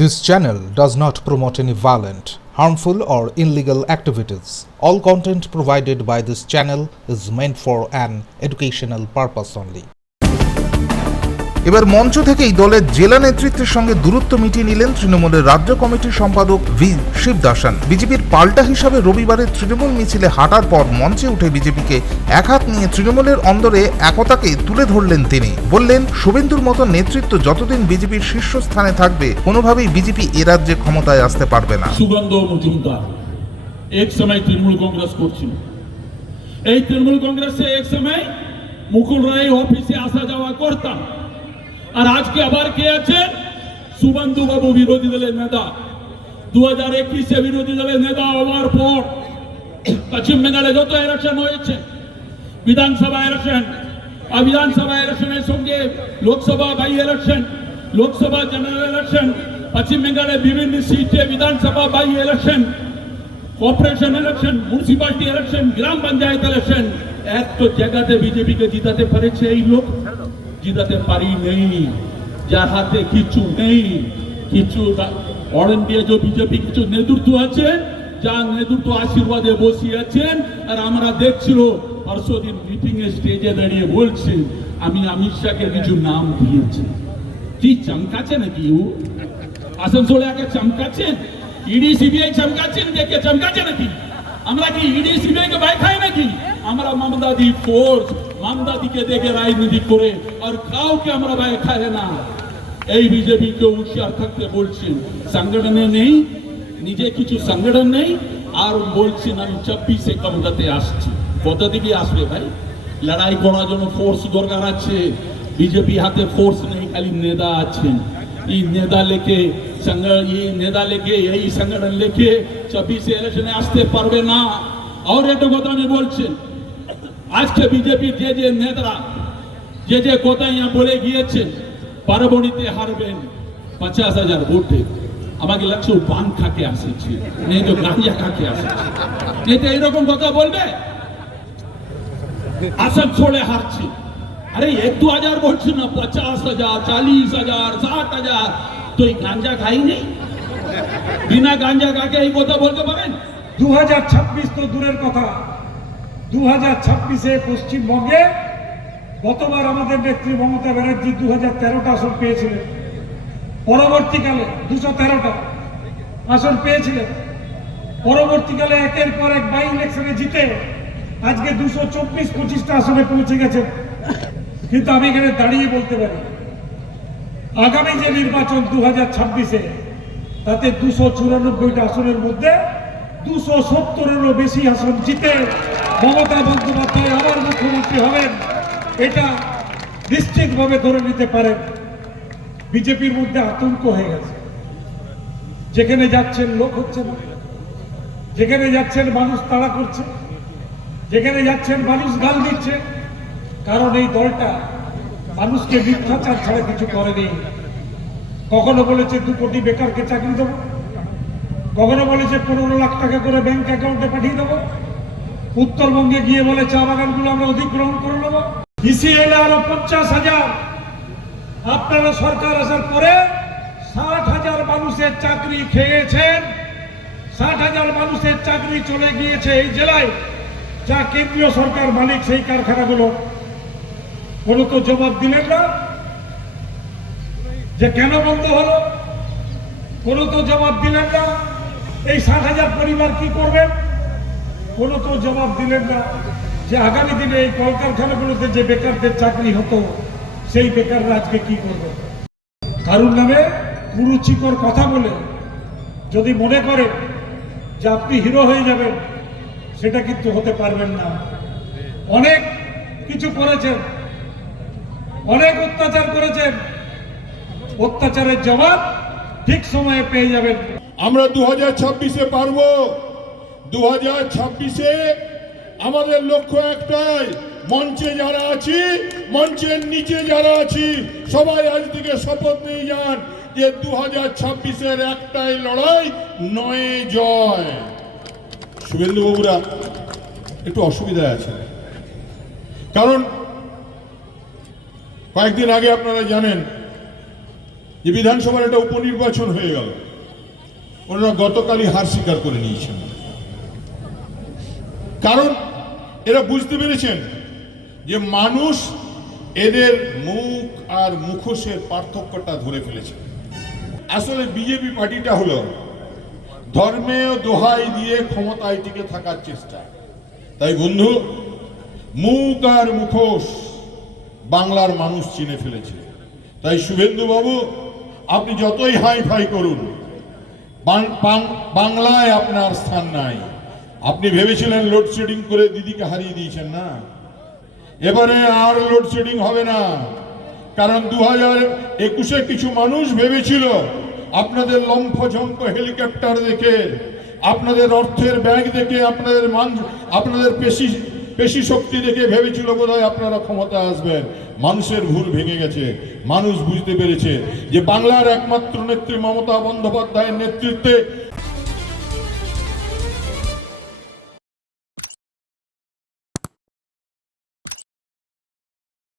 This channel does not promote any violent, harmful, or illegal activities. All content provided by this channel is meant for an educational purpose only. এবার মঞ্চ থেকেই দলের জেলা নেতৃত্বের সঙ্গে দূরত্ব মিটিয়ে নিলেন তৃণমূলের রাজ্য কমিটির সম্পাদক ভি শিবদাসান। বিজেপির পাল্টা হিসাবে রবিবারের তৃণমূল মিছিলে হাঁটার পর মঞ্চে উঠে বিজেপিকে একহাত নিয়ে তৃণমূলের অন্দরে একতাকে তুলে ধরলেন তিনি। বললেন, শুভেন্দুর মতো নেতৃত্ব যতদিন বিজেপির শীর্ষস্থানে থাকবে কোনোভাবেই বিজেপি এ রাজ্যে ক্ষমতায় আসতে পারবে না। সুগন্ধ মজুমদার এক সময় তৃণমূল কংগ্রেস করছিল, এই তৃণমূল কংগ্রেসে এক সময় মুকুল রায় অফিসে আসা যাওয়া করতাম, আর আজকে আবার কে আছেন? শুভেন্দু বাবু বিরোধী দলের নেতা। 2021-এ বিরোধী দলের নেতা হওয়ার পর পশ্চিম বাংলায় যত ইলেকশন হয়েছে, বিধানসভা ইলেকশন আর বিধানসভা ইলেকশনের সঙ্গে Lok Sabha by election, Lok Sabha general election, পশ্চিম বাংলায় বিভিন্ন সিটে Vidhan Sabha by election, corporation election, municipality election, গ্রাম পঞ্চায়েত ইলেকশন, এত জায়গাতে বিজেপিকে জিতাতে পেরেছে এই লোক। জিতাতে পারি নেই, যার হাতে কিছু নেই, কিছু অল ইন্ডিয়া যে বিজেপি কিছু নেতৃত্ব আছে, যার নেতৃত্ব আশীর্বাদে বসিয়ে আছেন। আর আমরা দেখছিল পরশুদিন মিটিং এ স্টেজে দাঁড়িয়ে বলছে, আমি অমিত শাহকে কিছু নাম দিয়েছি। কি চমকাচ্ছে নাকি? ও আসানসোলে আগে চমকাচ্ছেন, ইডি সিবিআই চমকাচ্ছেন, দেখে চমকাচ্ছে নাকি? আমরা কি ইডি সিবিআই কে ভয় খাই নাকি? আমরা মমতাদি ফোর্স, মমতাদিকে দেখে রাজনীতি করে আর কাউকে আমরা ভয় খাই না। এই বিজেপিকে হুঁশিয়ার থাকতে বলছেন, সংগঠনে নেই, নিজে কিছু সংগঠন নেই, আর বলছেন আমি 26-এ ক্ষমতাতে আসছি। কত দিকে আসবে ভাই? লড়াই করার জন্য ফোর্স দরকার আছে। বিজেপি হাতে ফোর্স নেই, খালি নেতা আছেন। এই নেতা লেখে এই সংগঠন লেখে 26-এ ইলেকশনে আসতে পারবে না। আর একটা কথা আমি বলছেন, আজকে বিজেপির যে নেতারা যে কথা ইয়া বলে গিয়েছেন, পার্বণীতে হারবেন 50,000 ভোটে, আমাকে লাগছে পান খাকে আসেছে, নেই তো গাঁজা খাকে আসেছে। নেই তো এইরকম কথা বলবে, আসানসোলে হারছি। আরে 1-2 হাজার বলছি না, 50,000, 40,000, 60,000, তো এই গাঁজা খাই নেই? বিনা গাঁজা খাকে এই কথা বলতে পারেন? 2026 তো দূরের কথা, 2026-এ পশ্চিমবঙ্গে গতবার আমাদের নেত্রী মমতা ব্যানার্জি 2013টা আসন পেয়েছিলেন, পরবর্তীকালে 213টা আসন পেয়েছিলেন। পরবর্তীকালে একের পর এক বাই ইলেকশনে জিতে আজকে 224-25টা আসনে পৌঁছে গেছেন। কিন্তু আমি এখানে দাঁড়িয়ে বলতে পারি, আগামী যে নির্বাচন 2026-এ, তাতে 294টা আসনের মধ্যে 270-এরও বেশি আসন জিতে মমতা বন্দ্যোপাধ্যায় আবার মুখ্যমন্ত্রী হবেন, এটা নিশ্চিতভাবে ধরে নিতে পারেন। বিজেপির মধ্যে আতঙ্ক হয়ে গেছে, যেখানে যাচ্ছেন লোক হচ্ছে না, যেখানে যাচ্ছেন মানুষ তাড়া করছে, যেখানে যাচ্ছেন মানুষ গাল দিচ্ছে। কারণ এই দলটা মানুষকে মিথ্যাচার ছাড়া কিছু করেনি। কখনো বলেছে 2 কোটি বেকারকে চাকরি দেবো, কখনো বলেছে 15 লাখ টাকা করে ব্যাংক অ্যাকাউন্টে পাঠিয়ে দেবো, উত্তরবঙ্গে গিয়ে বলে চা বাগানগুলো আমরা অধিগ্রহণ করে নেবো। ইসিএল আরো 50,000, আপনারা সরকার আসার পরে 60,000 মানুষের চাকরি খেয়েছেন, 60,000 মানুষের চাকরি চলে গিয়েছে এই জেলায়, যা কেন্দ্রীয় সরকার মালিক সেই কারখানাগুলো। কোনো তো জবাব দিলেন না যে কেন বন্ধ হলো, কোনো তো জবাব দিলেন না এই 60,000 পরিবার কি করবেন, কোনো তো জবাব দিলেন না যে আগামী দিনে এই কলকারখানাগুলোতে যে বেকারদের চাকরি হতো সেই বেকাররা আজকে কি করবে। কারুর নামে কুরুচিকর কথা বলে যদি মনে করেন যে আপনি হিরো হয়ে যাবেন, সেটা কিন্তু হতে পারবেন না। অনেক কিছু করেছেন, অনেক অত্যাচার করেছেন, অত্যাচারের জবাব ঠিক সময়ে পেয়ে যাবেন। আমরা 2026-এ পারবো। 2026-এ আমাদের লক্ষ্য একটাই, মঞ্চে যারা আছি, মঞ্চের নিচে যারা আছি, সবাই আজ থেকে শপথ নিয়ে যান যে 2026-এর একটাই লড়াই, 9 জয়। শুভেন্দু বাবুরা একটু অসুবিধায় আছে, কারণ কয়েকদিন আগে আপনারা জানেন যে বিধানসভার একটা উপনির্বাচন হয়ে গেল, ওনারা গতকালই হার স্বীকার করে নিয়েছেন। কারণ এরা বুঝতে পেরেছেন যে মানুষ এদের মুখ আর মুখোশের পার্থক্যটা ধরে ফেলেছে। আসলে বিজেপি পার্টিটা হলো ধর্মেও দোহাই দিয়ে ক্ষমতায় টিকে থাকার চেষ্টা। তাই বন্ধু, মুখ আর মুখোশ বাংলার মানুষ চিনে ফেলেছে। তাই শুভেন্দু বাবু, আপনি যতই হাই ফাই করুন, বাংলায় আপনার স্থান নাই। আপনি ভেবেছিলেন লোডশেডিং করে দিদিকে হারিয়ে দিয়েছেন না, এবারে আর লোডশেডিং হবে না। কারণ 2021-এ কিছু মানুষ ভেবেছিল আপনাদের লম্ফঝম্প হেলিকপ্টার দেখে, আপনাদের অর্থের ব্যাগ দেখে, আপনাদের পেশি শক্তি দেখে ভেবেছিল বোধহয় আপনারা ক্ষমতা আসবেন। মানুষের ভুল ভেঙে গেছে। মানুষ বুঝতে পেরেছে যে বাংলার একমাত্র নেত্রী মমতা বন্দ্যোপাধ্যায়ের নেতৃত্বে